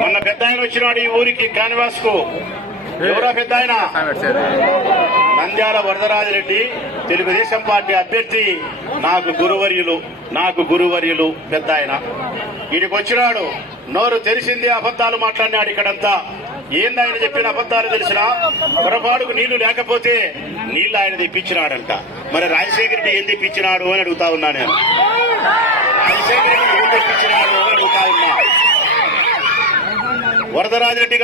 మొన్న పెద్ద ఆయన వచ్చినాడు ఈ ఊరికి కాన్వాస్కు ఎవరో పెద్ద ఆయన? నంద్యాల వరదరాజరెడ్డి తెలుగుదేశం పార్టీ అభ్యర్థి. నాకు గురువర్యులు నాకు గురువర్యులు పెద్ద ఆయన. వీడికి వచ్చినాడు. నోరు తెరిసింది అబద్ధాలు మాట్లాడినాడు ఇక్కడంతా. ఏంది ఆయన చెప్పిన అబద్ధాలు తెలిసినా? పొరపాటుకు నీళ్ళు లేకపోతే నీళ్ళు ఆయన తెప్పించినాడంట. మరి రాజశేఖర్ రెడ్డి ఏం తెప్పించినాడు అని అడుగుతా ఉన్నా నేను. రాజశేఖర రెడ్డి ఏం తెప్పించినాడు అని అడుగుతా ఉన్నా.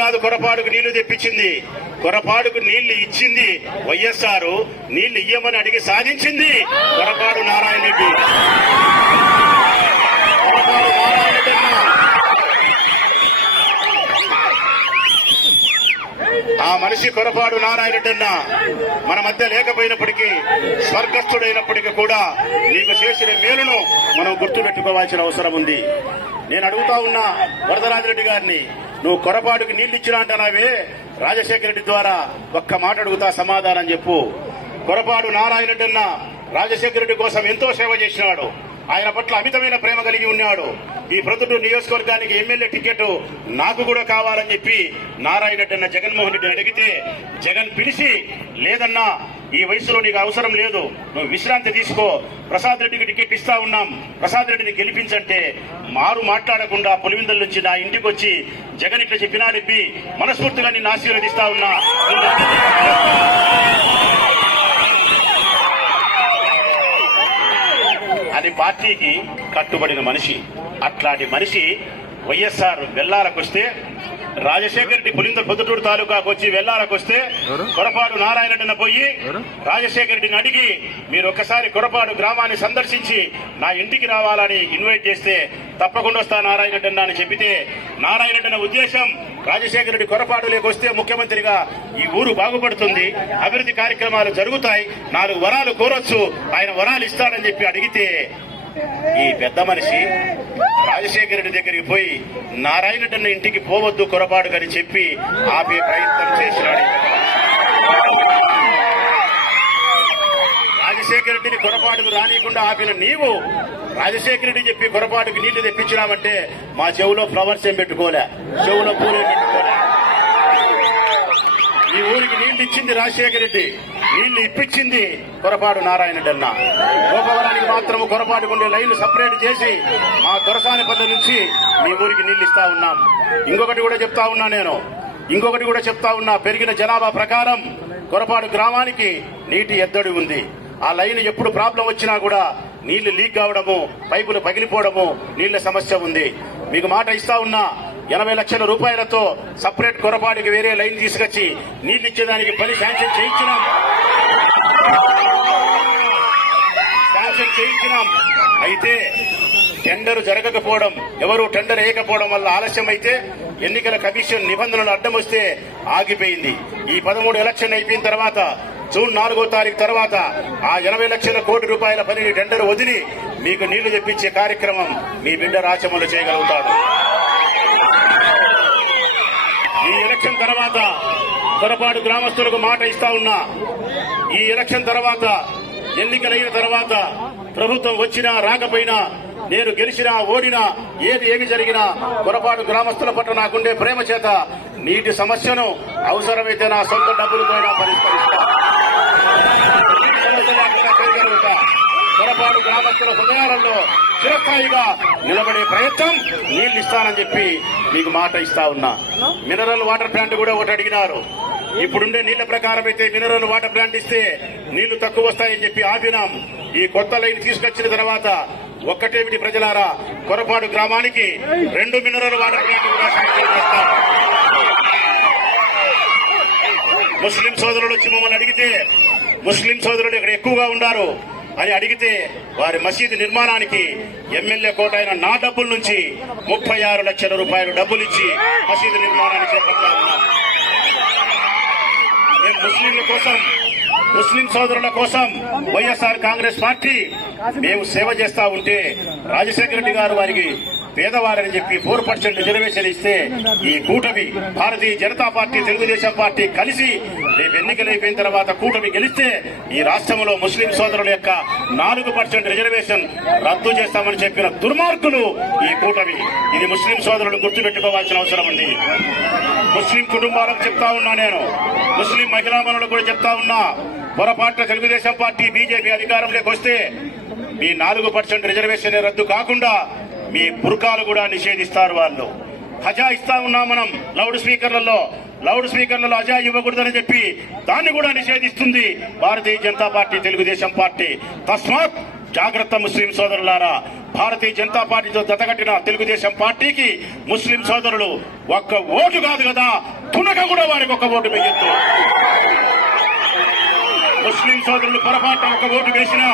కాదు కొరపాడుకు నీళ్ళు తెప్పించింది. కొరపాడుకు నీళ్ళు ఇచ్చింది వైఎస్ఆర్. నీళ్ళు ఇయ్యమని అడిగి సాధించింది కొరపాడు నారాయణ రెడ్డి కొరపాడు నారాయణ రెడ్డి అన్న. ఆ మనిషి కొరపాడు నారాయణ మన మధ్య లేకపోయినప్పటికీ స్వర్గస్థుడైనప్పటికీ కూడా నీకు చేసిన మేలును మనం గుర్తుపెట్టుకోవాల్సిన అవసరం ఉంది. నేను అడుగుతా ఉన్నా వరదరాజరెడ్డి గారిని నువ్వు కొరపాటుకి నీళ్ళు ఇచ్చినా అంటున్నావే? రాజశేఖర రెడ్డి ద్వారా ఒక్క మాట అడుగుతా సమాధానం చెప్పు. కొరపాడు నారాయణ రెడ్డి అన్న రాజశేఖర రెడ్డి కోసం ఎంతో సేవ చేసినాడు. ఆయన పట్ల అమితమైన ప్రేమ కలిగి ఉన్నాడు. ఈ ప్రొద్దుటూరు నియోజకవర్గానికి ఎమ్మెల్యే టికెట్ నాకు కూడా కావాలని చెప్పి నారాయణ రెడ్డి అన్న జగన్మోహన్ రెడ్డి అడిగితే జగన్ పిలిచి లేదన్నా ఈ వయసులో నీకు అవసరం లేదు. నువ్వు విశ్రాంతి తీసుకో. ప్రసాద్ రెడ్డికి టికెట్ ఇస్తా ఉన్నాం. ప్రసాద్ రెడ్డిని గెలిపించంటే మారు మాట్లాడకుండా పులివిందల నుంచి నా ఇంటికి వచ్చి జగన్ ఇట్లా చెప్పినాడెప్పి మనస్ఫూర్తిగా నిన్ను ఆశీర్వదిస్తా ఉన్నా. అని పార్టీకి కట్టుబడిన మనిషి. అట్లాంటి మనిషి వైఎస్ఆర్ వెల్లాలకొస్తే రాజశేఖర రెడ్డి పులింద పొద్దుటూరు తాలూకాకు వచ్చి వెల్లాలకొస్తే కొరపాడు నారాయణ పోయి రాజశేఖర రెడ్డిని అడిగి మీరు ఒక్కసారి కొరపాడు గ్రామాన్ని సందర్శించి నా ఇంటికి రావాలని ఇన్వైట్ చేస్తే తప్పకుండా వస్తా నారాయణ రెడ్డి అని చెప్పితే నారాయణ ఉద్దేశం రాజశేఖర రెడ్డి కొరపాటు లేకొస్తే ముఖ్యమంత్రిగా ఈ ఊరు బాగుపడుతుంది. అభివృద్ధి కార్యక్రమాలు జరుగుతాయి. నాలుగు వరాలు కోరొచ్చు. ఆయన వరాలు ఇస్తాడని చెప్పి అడిగితే ఈ పెద్ద మనిషి రాజశేఖర రెడ్డి దగ్గరికి పోయి నారాయణ ఇంటికి పోవద్దు కొరపాటు అని చెప్పి ఆపే ప్రయత్నం చేసినాడు. రాజశేఖర రెడ్డిని కొరపాటుకు రానియకుండా ఆపిన నీవు రాజశేఖర రెడ్డి చెప్పి పొరపాటుకు నీళ్ళు తెప్పించినామంటే మా చెవులో ఫ్లవర్స్ ఏం పెట్టుకోలే. చెవులో పూలేం పెట్టుకోలే. ఈ ఊరికి నీళ్ళు ఇచ్చింది రాజశేఖర రెడ్డి. నీళ్ళు ఇప్పించింది కొరపాడు నారాయణ గోపవరానికి మాత్రం కొరపాటు ఉండే లైన్లు సపరేట్ చేసి మా దొరసానిపల్లి నుంచి మీ ఊరికి నీళ్ళు ఇస్తా ఉన్నాం. ఇంకొకటి కూడా చెప్తా ఉన్నా నేను. ఇంకొకటి కూడా చెప్తా ఉన్నా. పెరిగిన జనాభా ప్రకారం కొరపాడు గ్రామానికి నీటి ఎద్దడి ఉంది. ఆ లైన్ ఎప్పుడు ప్రాబ్లం వచ్చినా కూడా నీళ్ళు లీక్ కావడము పైపులు పగిలిపోవడము నీళ్ళ సమస్య ఉంది. మీకు మాట ఇస్తా ఉన్నా ఎనభై లక్షల రూపాయలతో సపరేట్ కొరపాటికి వేరే లైన్ తీసుకొచ్చి నీళ్ళు ఇచ్చేదానికి పని శాంక్షన్ చేయించినాం. శాంక్షన్ చేయించినాం. అయితే టెండర్ జరగకపోవడం ఎవరు టెండర్ వేయకపోవడం వల్ల ఆలస్యం అయితే ఎన్నికల కమిషన్ నిబంధనలు అడ్డం వస్తే ఆగిపోయింది. ఈ పదమూడు ఎలక్షన్ అయిపోయిన తర్వాత జూన్ నాలుగో తారీఖు తర్వాత ఆ ఎనభై లక్షల కోటి రూపాయల పనిని టెండర్ వదిలి మీకు నీళ్ళు తెప్పించే కార్యక్రమం మీ బిడ్డ రాచమలు చేయగలుగుతారు. ఈ ఎలక్షన్ తర్వాత పొరపాటు గ్రామస్తులకు మాట ఇస్తా ఉన్నా. ఈ ఎలక్షన్ తర్వాత ఎన్నికలైన తర్వాత ప్రభుత్వం వచ్చినా రాకపోయినా నేను గెలిచినా ఓడినా ఏది ఏమి జరిగినా పొరపాటు గ్రామస్తుల పట్ల నాకుండే ప్రేమ చేత నీటి సమస్యను అవసరమైతే నా సొంత డబ్బులతో పరిష్కరిస్తాను నీటి సమస్య లేకుండా చేయగలుగుతా. పొరపాటు గ్రామస్తుల హృదయాలలో చిరస్థాయిగా నిలబడే ప్రయత్నం నీళ్ళు ఇస్తానని చెప్పి మీకు మాట ఇస్తా ఉన్నా. మినరల్ వాటర్ ప్లాంట్ కూడా ఒకటి అడిగినారు. ఇప్పుడుండే నీళ్ళ ప్రకారం అయితే మినరల్ వాటర్ ప్లాంట్ ఇస్తే నీళ్ళు తక్కువ వస్తాయని చెప్పి ఆపినాం. ఈ కొత్త లైన్ తీసుకొచ్చిన తర్వాత ఒక్కటేమిటి ప్రజలారా కొరపాడు గ్రామానికి రెండు మినరల్ వాటర్ ప్లాంట్ కూడా శాంక్షన్ ముస్లిం సోదరులు వచ్చి మమ్మల్ని అడిగితే ముస్లిం సోదరులు ఇక్కడ ఎక్కువగా ఉన్నారు అని అడిగితే వారి మసీదు నిర్మాణానికి ఎమ్మెల్యే కోట అయిన నా డబ్బుల నుంచి ముప్పై ఆరు లక్షల రూపాయలు డబ్బులు ఇచ్చి మసీదు నిర్మాణానికి చేపడతా ఉన్నాం. మేము ముస్లింల కోసం ముస్లిం సోదరుల కోసం వైఎస్ఆర్ కాంగ్రెస్ పార్టీ మేము సేవ చేస్తా ఉంటే రాజశేఖర రెడ్డి గారు వారికి పేదవారని చెప్పి ఫోర్ పర్సెంట్ రిజర్వేషన్ ఇస్తే ఈ కూటమి భారతీయ జనతా పార్టీ తెలుగుదేశం పార్టీ కలిసి ఎన్నికలు అయిపోయిన తర్వాత కూటమి గెలిస్తే ఈ రాష్ట్రంలో ముస్లిం సోదరుల యొక్క నాలుగు పర్సెంట్ రిజర్వేషన్ రద్దు చేస్తామని చెప్పిన దుర్మార్గులు ఈ కూటమి. ఇది ముస్లిం సోదరులు గుర్తుపెట్టుకోవాల్సిన అవసరం ఉంది. ముస్లిం కుటుంబాలకు చెప్తా ఉన్నా నేను. ముస్లిం మహిళా మనులకు కూడా చెప్తా ఉన్నా. పొరపాటున తెలుగుదేశం పార్టీ బీజేపీ అధికారంలోకి వస్తే మీ నాలుగు పర్సెంట్ రిజర్వేషన్ రద్దు కాకుండా మీ పురకాలు కూడా నిషేధిస్తారు వాళ్ళు. హజా ఇస్తా ఉన్నాం మనం లౌడ్ స్పీకర్లలో. లౌడ్ స్పీకర్లలో హజా ఇవ్వకూడదని చెప్పి దాన్ని కూడా నిషేధిస్తుంది భారతీయ జనతా పార్టీ తెలుగుదేశం పార్టీ. తస్మాత్ జాగ్రత్త ముస్లిం సోదరులారా భారతీయ జనతా పార్టీతో జతకట్టిన తెలుగుదేశం పార్టీకి ముస్లిం సోదరులు ఒక్క ఓటు కాదు కదా తునక కూడా వారికి ఒక ఓటు వేయొద్దు ముస్లిం సోదరులు పొరపాటు ఒక ఓటు వేసినా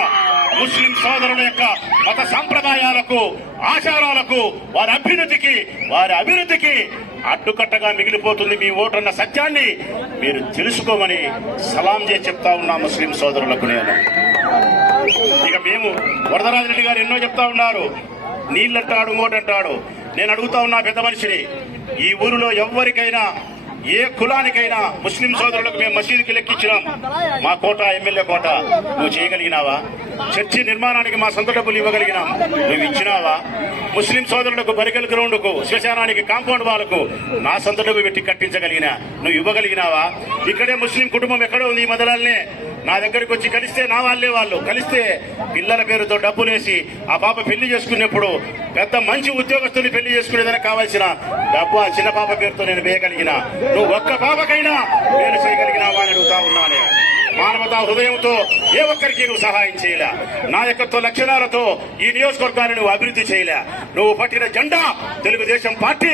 ముస్లిం సోదరుల యొక్క మత సంప్రదాయాలకు ఆచారాలకు వారి అభ్యున్నతికి వారి అభివృద్ధికి అడ్డుకట్టగా మిగిలిపోతుంది మీ ఓటన్న సత్యాన్ని మీరు తెలుసుకోమని సలాం చేసి చెప్తా ఉన్నా ముస్లిం సోదరులకు నేను. ఇక మేము వరదరాజరెడ్డి గారు ఎన్నో చెప్తా ఉన్నారు. నీళ్ళంటాడు ఓటంటాడు నేను అడుగుతా ఉన్నా పెద్ద మనిషిని ఈ ఊరిలో ఎవ్వరికైనా ఏ కులానికైనా ముస్లిం సోదరులకు మేము మసీదుకి లెక్కించినాం. మా కోట ఎమ్మెల్యే కోట నువ్వు చేయగలిగినావా? చర్చి నిర్మాణానికి మా సొంత డబ్బులు ఇవ్వగలిగినాం. నువ్వు ఇచ్చినావా? ముస్లిం సోదరులకు బరికల్ గ్రౌండ్కు శ్మశానానికి కాంపౌండ్ వాళ్ళకు నా సొంత డబ్బు పెట్టి కట్టించగలిగినా నువ్వు ఇవ్వగలిగినావా? ఇక్కడే ముస్లిం కుటుంబం ఎక్కడో ఉంది ఈ మదలాలనే నా దగ్గరికి వచ్చి కలిస్తే నా వాళ్ళే వాళ్ళు. కలిస్తే పిల్లల పేరుతో డబ్బులేసి ఆ పాప పెళ్ళి చేసుకునేప్పుడు పెద్ద మంచి ఉద్యోగస్తుని పెళ్ళి చేసుకునేదానికి కావాల్సిన డబ్బు ఆ చిన్న పాప పేరుతో నేను వేయగలిగిన. నువ్వు ఒక్క పాపకైనా నేను చేయగలిగినావా అని అడుగుతా ఉన్నాను. మానవతా హృదయంతో ఏ ఒక్కరికి నువ్వు సహాయం చేయలే. నాయకత్వ లక్షణాలతో ఈ నియోజకవర్గాన్ని నువ్వు అభివృద్ధి చేయలే. నువ్వు పట్టిన జెండా తెలుగుదేశం పార్టీ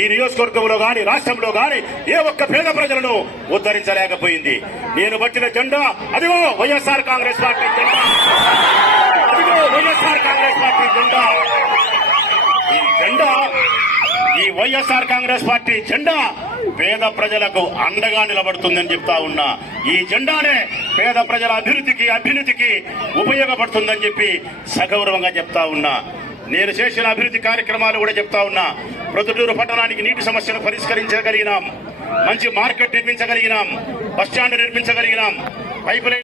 ఈ నియోజకవర్గంలో గాని రాష్ట్రంలో గాని ఏ ఒక్క పేద ప్రజలను ఉద్ధరించలేకపోయింది. నేను పట్టిన జెండా అదిగో వైఎస్ఆర్ కాంగ్రెస్ పార్టీ జెండా. అదిగో వైఎస్ఆర్ కాంగ్రెస్ పార్టీ జెండా. ఈ జెండా ఈ వైఎస్ఆర్ కాంగ్రెస్ పార్టీ జెండా పేద ప్రజలకు అండగా నిలబడుతుందని చెప్తా ఉన్నా. ఈ జెండానే పేద ప్రజల అభివృద్ధికి అభ్యున్నతికి ఉపయోగపడుతుందని చెప్పి సగౌరవంగా చెప్తా ఉన్నా. నేను చేసిన అభివృద్ధి కార్యక్రమాలు కూడా చెప్తా ఉన్నా. ప్రొద్దుటూరు పట్టణానికి నీటి సమస్యను పరిష్కరించగలిగినాం. మంచి మార్కెట్ నిర్మించగలిగినాం. బస్టాండ్ నిర్మించగలిగినాం. Pipe line